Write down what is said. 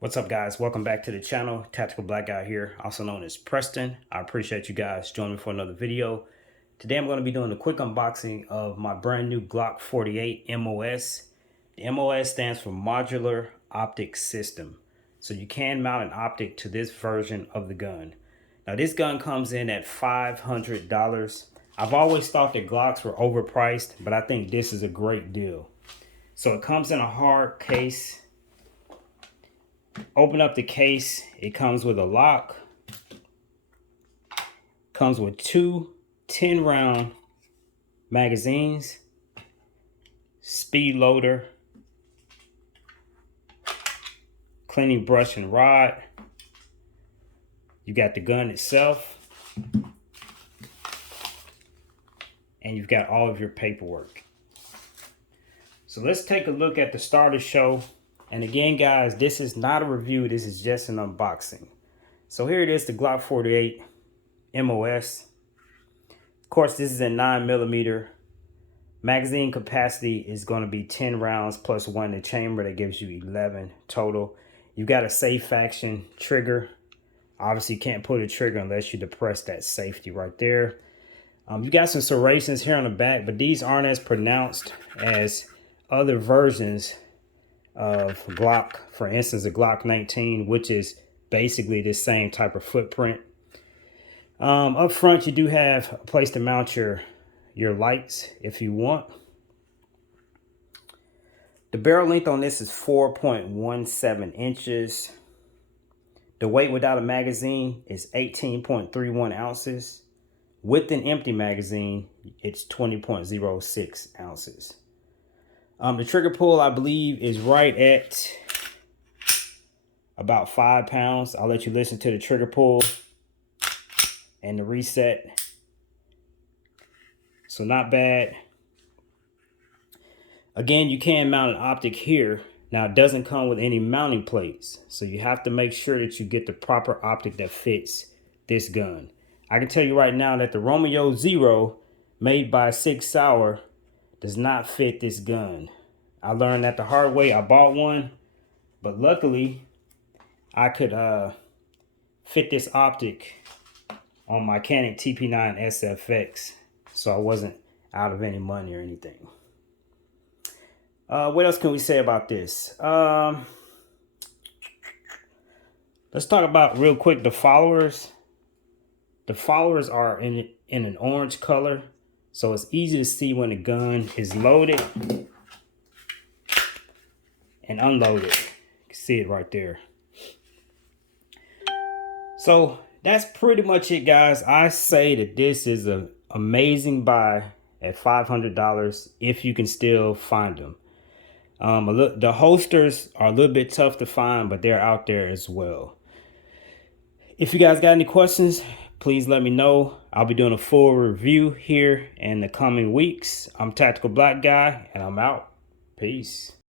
What's up, guys? Welcome back to the channel. Tactical Black Guy here, also known as Preston. I appreciate you guys joining me for another video. Today I'm going to be doing a quick unboxing of my brand new Glock 48 MOS. The MOS stands for Modular Optic System. So you can mount an optic to this version of the gun. Now this gun comes in at $500. I've always thought that Glocks were overpriced, but I think this is a great deal. So it comes in a hard case. Open up the case. It comes with a lock. Comes with two 10-round magazines, speed loader, cleaning brush and rod. You got the gun itself, and you've got all of your paperwork. So let's take a look at the starter show. And again, guys, this is not a review. This is just an unboxing. So here it is, the Glock 48 MOS. Of course, this is a 9mm. Magazine capacity is going to be 10 rounds plus one in the chamber. That gives you 11 total. You've got a safe action trigger. Obviously, you can't pull the trigger unless you depress that safety right there. You got some serrations here on the back, but these aren't as pronounced as other versions of Glock. For instance, the Glock 19, which is basically the same type of footprint. Up front, you do have a place to mount your lights if you want. The barrel length on this is 4.17 inches. The weight without a magazine is 18.31 ounces. With an empty magazine, it's 20.06 ounces. The trigger pull, I believe, is right at about 5 pounds. I'll let you listen to the trigger pull and the reset. So not bad. Again, you can mount an optic here. Now, it doesn't come with any mounting plates, so you have to make sure that you get the proper optic that fits this gun. I can tell you right now that the Romeo Zero, made by Sig Sauer, does not fit this gun. I learned that the hard way. I bought one, but luckily I could fit this optic on my Canon TP9 SFX, so I wasn't out of any money or anything. What else can we say about this? Let's talk about real quick the followers. The followers are in an orange color, so it's easy to see when the gun is loaded and unloaded. You can see it right there. So that's pretty much it, guys. I say that this is an amazing buy at $500 if you can still find them. The holsters are a little bit tough to find, but they're out there as well. If you guys got any questions, please let me know. I'll be doing a full review here in the coming weeks. I'm Tactical Black Guy, and I'm out. Peace.